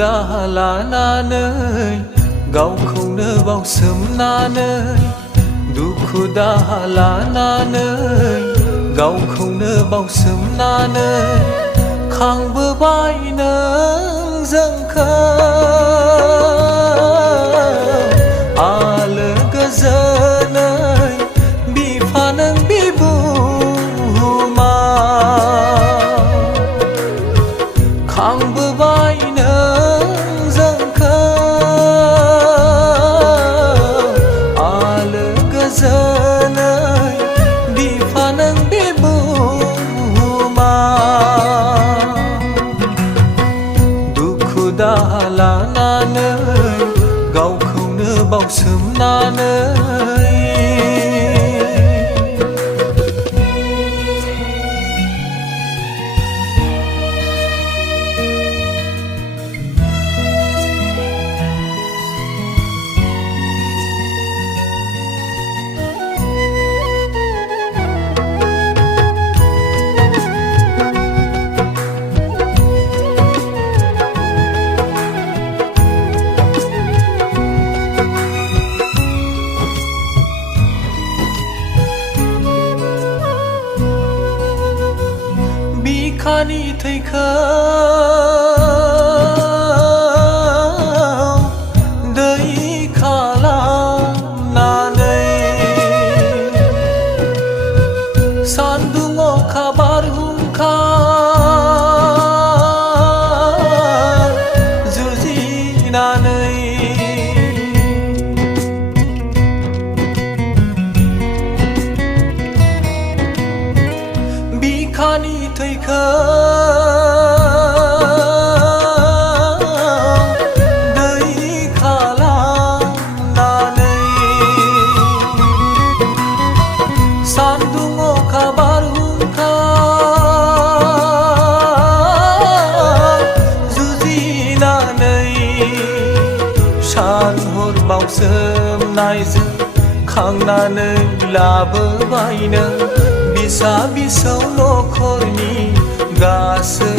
दाहा लानानै गावखौनो बावसोमनानै दुखु दाहा लानानै गावखौनो बावसोमनानै खांबोबाय नों जोंखौ आलो गोजोनै बिफा नों बिबुमा खांबोबाय नों जोंखौ आलो गोजोनै बिफा नों बिबुमा दुखु दाहा लानानै गावखौनो बावसोमनानै बिखानि थैखौ दै खालामनानै सान्दुं अखा बारहुंखा जुजिनानै बिखानि थैखौ दै खालामनानै सान्दुं अखा बारहुंखा जुजिनानै सान हर बावसोमनायजों खांनानै लाबोबाय नों बिसा बिसौ नखरनि गासै